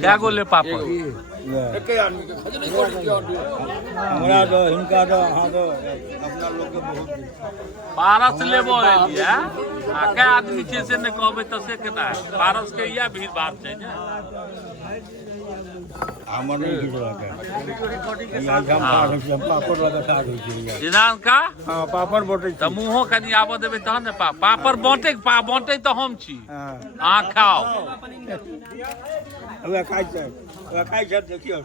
क्या गोले पापड़ पारस लेबो क्या आदमी छै से नहीं कहबे तो से केना पारस के या भीड़ भाड़ छै ने दिनांक का पापड़ बोटे तो मुँहो कनी आबऽ देबै तहन ने पापड़ बाँटे तो हम छी अहाँ खाओ देखियो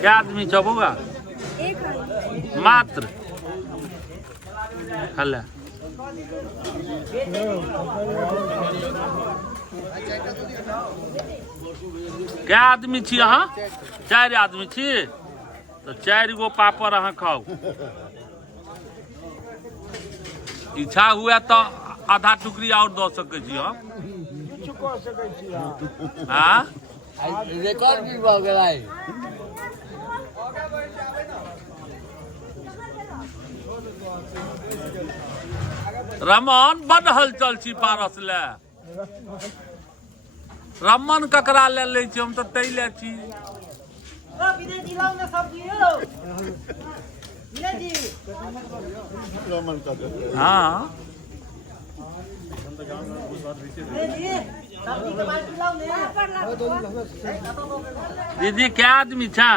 क्या आदमी छो बउआ मात्र हल्ला क्या आदमी छी अहाँ 4 आदमी छी तो 4 गो पापड़ अहाँ खाओ इच्छा हुआ तो आधा टुकड़ी और दो सके छी हम हाँ रिकॉर्ड भी भ गेलै रमन बड हलचल छी पारस ले रमन ककरा ले लै छी हम तो तै ले छी हाँ दीदी क्या आदमी छा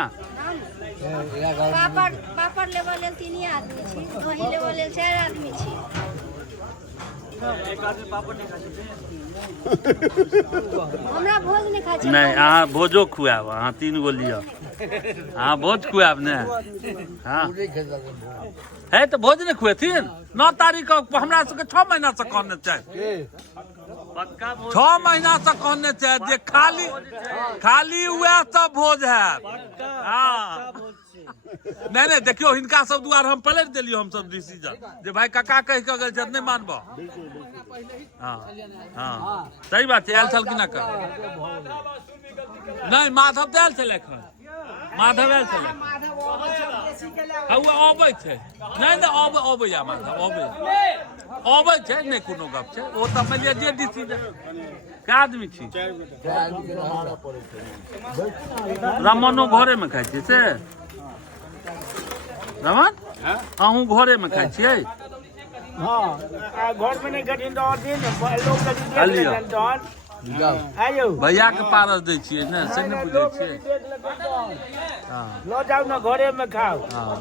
पापड़ लेबऽ लेल 3 आदमी छी दही लेबऽ लेल 4 आदमी छी हमरा भोज नहीं खा नहीं अहाँ भोजो खुआब अहाँ 3 गो लिअ अहाँ भोज खुआब ने हाँ है तो भोज नहीं खुएथिन 9 तारीख को हमरा सबके 6 महीना से कहने चाहिए 6 महीना से कहने चाहिए जे खाली हुआ सब भोज है हाँ नहीं नहीं देखियो हिनका सब दुआर हम पलट दिलियो हम सब डिसीजन जे भाई काका कह के गेल छथि नहीं मानबो हाँ हाँ सही बात है आयल छल कि ना कर नहीं माधव तो आयल छल एखन माधव आयल छल अबै छै नहीं नहीं अबैया माधव अबै छै नहीं कोनो गप छै ओ तऽ मानि जे डिसीजन क्या आदमी छी रमनो घरे में खाइ छियै से रमन अहूँ घरे में खाइ छियै हाँ घर में नहीं कठिन तो दिन लोग भैया के पारस दै छियै ने से नहीं बुझै छियै लो जाओ ना घरे में खाओ हाँ